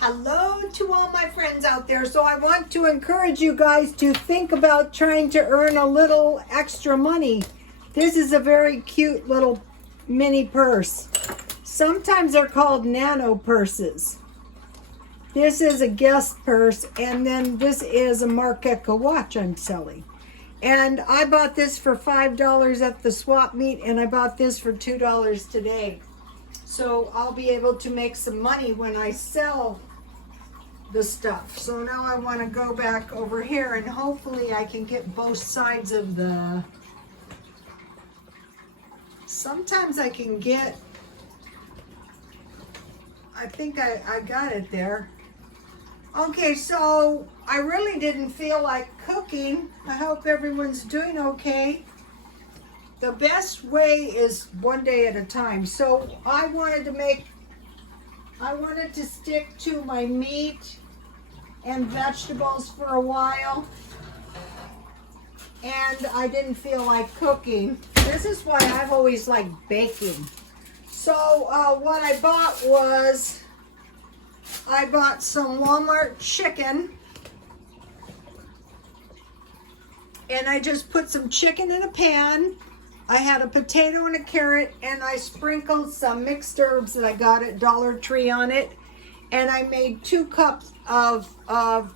Hello to all my friends out there. So I want to encourage you guys to think about trying to earn a little extra money. This is a very cute little mini purse. Sometimes they're called nano purses. This is a guest purse, and then this is a Marc Ecko watch I'm selling. And I bought this for $5 at the swap meet, and I bought this for $2 today. So I'll be able to make some money when I sell the stuff. So now I want to go back over here, and hopefully I can get both sides of the... Sometimes I can get... I think I got it there. Okay, so I really didn't feel like cooking. I hope everyone's doing okay. The best way is one day at a time. So I wanted to stick to my meat and vegetables for a while. And I didn't feel like cooking. This is why I've always liked baking. So what I bought was, I bought some Walmart chicken, and I just put some chicken in a pan. I had a potato and a carrot, and I sprinkled some mixed herbs that I got at Dollar Tree on it, and I made 2 cups of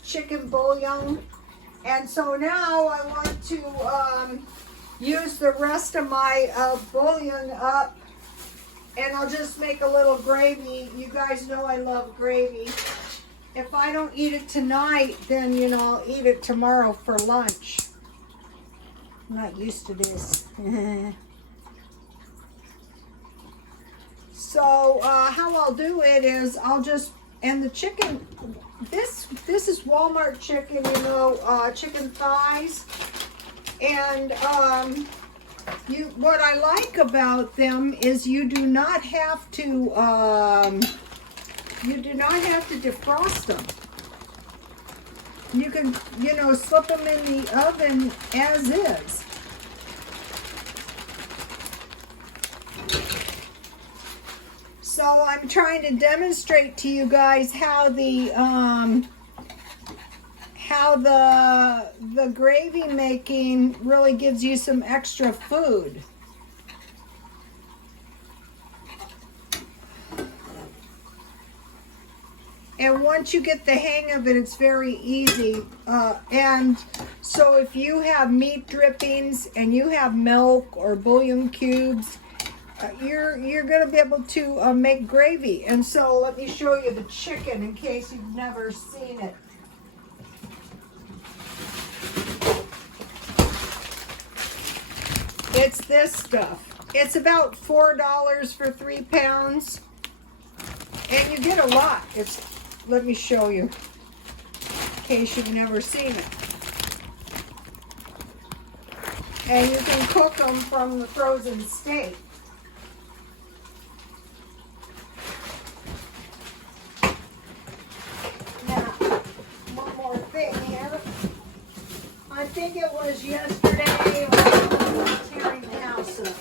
chicken bouillon. And so now I want to use the rest of my bouillon up, and I'll just make a little gravy. You guys know I love gravy. If I don't eat it tonight, then, you know, I'll eat it tomorrow for lunch. I'm not used to this. So, how I'll do it is I'll just, and the chicken, this is Walmart chicken, you know, chicken thighs. And, what I like about them is you do not have to defrost them. You can, you know, slip them in the oven as is. So I'm trying to demonstrate to you guys how the gravy making really gives you some extra food. And once you get the hang of it, it's very easy. And so if you have meat drippings and you have milk or bouillon cubes, you're going to be able to make gravy. And so let me show you the chicken in case you've never seen it. It's this stuff. It's about $4 for 3 pounds. And you get a lot. Let me show you, in case you've never seen it. And you can cook them from the frozen state. Now, one more thing here. I think it was yesterday when I was tearing the house up.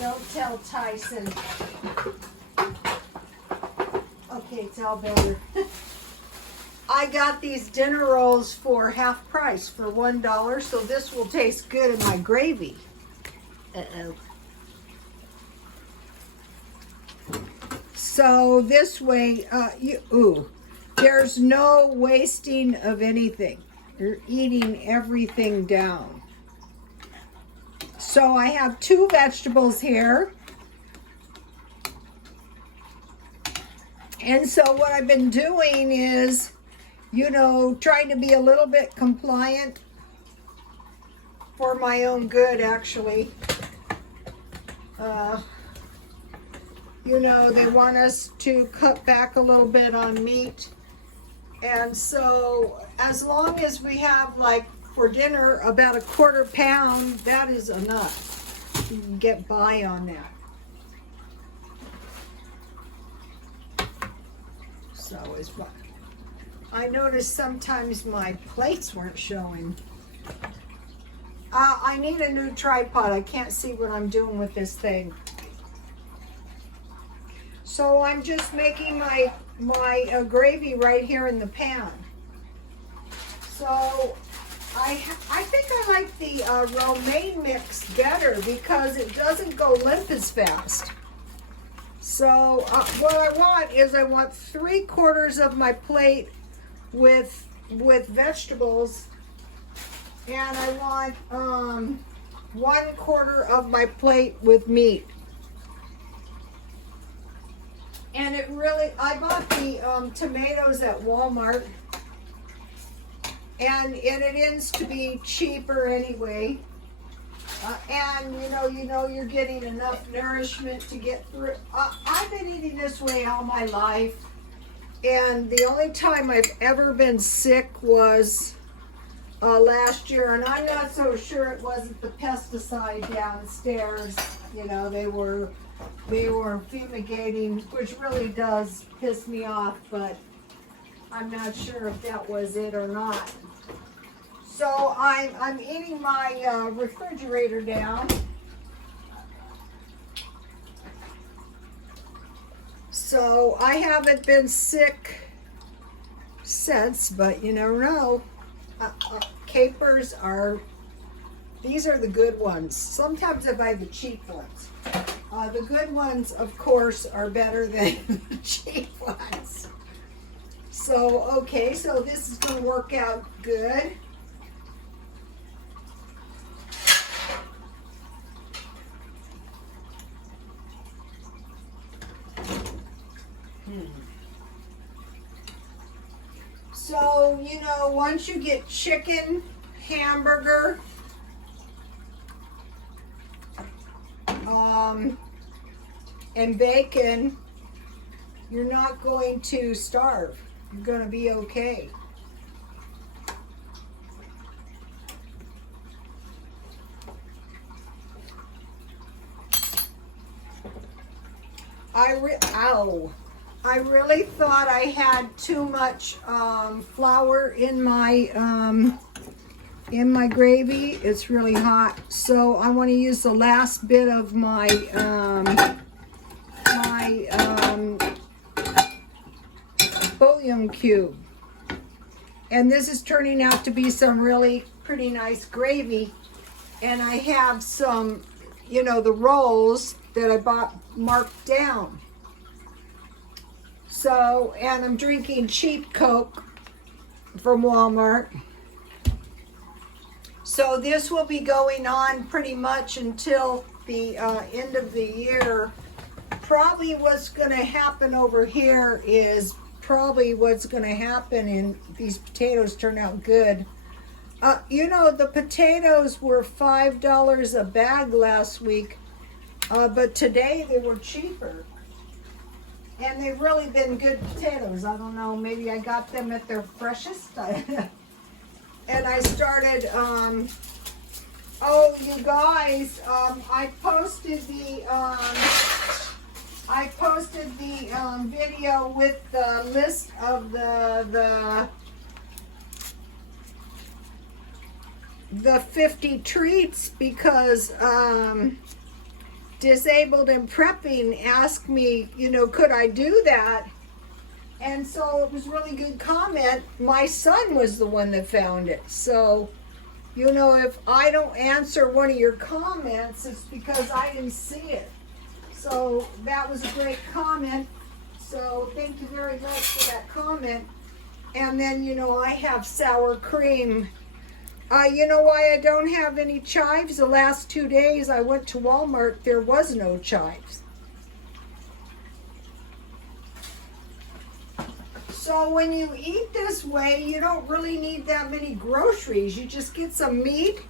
Don't tell Tyson. Okay, it's all better. I got these dinner rolls for half price, for $1, so this will taste good in my gravy. Uh-oh. So this way, there's no wasting of anything. You're eating everything down. So I have 2 vegetables here. And so what I've been doing is, you know, trying to be a little bit compliant for my own good, actually. You know, they want us to cut back a little bit on meat. And so as long as we have, like, for dinner, about a 1/4 pound, that is enough. You can get by on that. So is what I noticed. Sometimes my plates weren't showing. I need a new tripod. I can't see what I'm doing with this thing. So I'm just making my my gravy right here in the pan. So I think I like the romaine mix better because it doesn't go limp as fast. So what I want is I want 3/4 of my plate with vegetables, and I want 1/4 of my plate with meat. And it really, I bought the tomatoes at Walmart, and it ends to be cheaper anyway. And you know you're getting enough nourishment to get through. I've been eating this way all my life, and the only time I've ever been sick was last year, and I'm not so sure it wasn't the pesticide downstairs. You know, they were fumigating, which really does piss me off, but I'm not sure if that was it or not. So I'm eating my refrigerator down. So I haven't been sick since, but you never know. Capers are, these are the good ones. Sometimes I buy the cheap ones. The good ones, of course, are better than the cheap ones. So, okay, so this is going to work out good. So, you know, once you get chicken, hamburger, and bacon, you're not going to starve. You're going to be okay. I really thought I had too much flour in my gravy. It's really hot, so I want to use the last bit of my bouillon cube, and this is turning out to be some really pretty nice gravy. And I have some, you know, the rolls that I bought marked down. So, and I'm drinking cheap Coke from Walmart. So this will be going on pretty much until the end of the year. Probably what's going to happen over here is probably what's going to happen, and these potatoes turn out good. You know, the potatoes were $5 a bag last week, but today they were cheaper. And they've really been good potatoes. I don't know, maybe I got them at their freshest. And I started, oh, you guys, I posted the video with the list of the 50 treats because Disabled and Prepping asked me, you know, could I do that? And so it was really good comment. My son was the one that found it. So, you know, if I don't answer one of your comments, it's because I didn't see it. So that was a great comment. So thank you very much for that comment. And then, you know, I have sour cream. You know why I don't have any chives? The last 2 days I went to Walmart, there was no chives. So when you eat this way, you don't really need that many groceries. You just get some meat,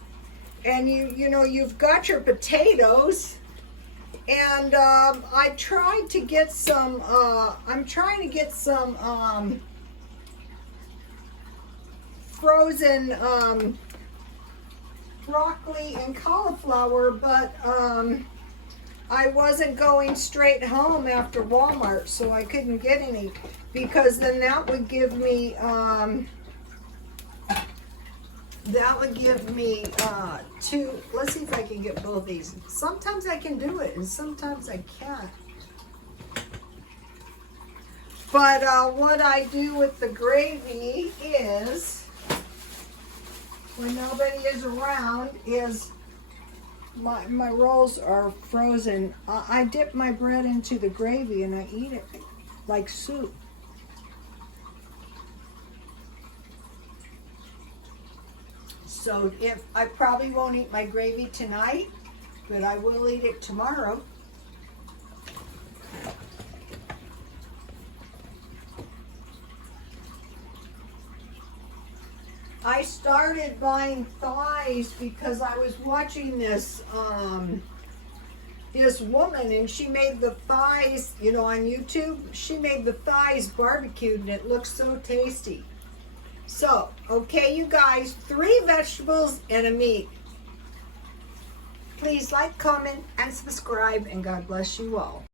and you know, you've got your potatoes. And I tried to get some, I'm trying to get some frozen broccoli and cauliflower, but I wasn't going straight home after Walmart, so I couldn't get any, because then that would give me two. Let's see if I can get both these. Sometimes I can do it and sometimes I can't. But what I do with the gravy is, when nobody is around, is my rolls are frozen. I dip my bread into the gravy and I eat it like soup. So I probably won't eat my gravy tonight, but I will eat it tomorrow. I started buying thighs because I was watching this this woman, and she made the thighs, you know, on YouTube. She made the thighs barbecued and it looks so tasty. So, okay, you guys, 3 vegetables and a meat. Please like, comment, and subscribe, and God bless you all.